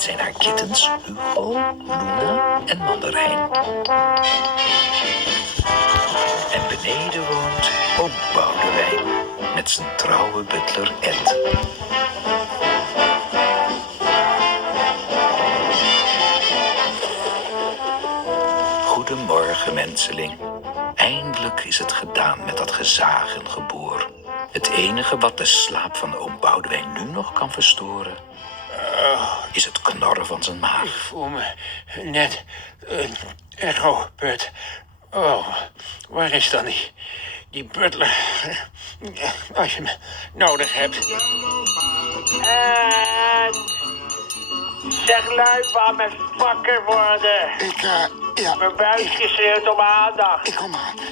Dit zijn haar kittens, Hugo, Luna en Mandarijn. En beneden woont ook Boudewijn met zijn trouwe butler Ed. Goedemorgen, menseling. Eindelijk is het gedaan met dat gezaag en geboor. Het enige wat de slaap van oom Boudewijn nu nog kan verstoren, is het knorren van zijn maag. Ik voel me net een echoput. Oh, waar is dan die butler? Als je me nodig hebt. Zeg lui, laat me wakker worden. Ja. Mijn buikje schreeuwt om aandacht. Ik kom aan.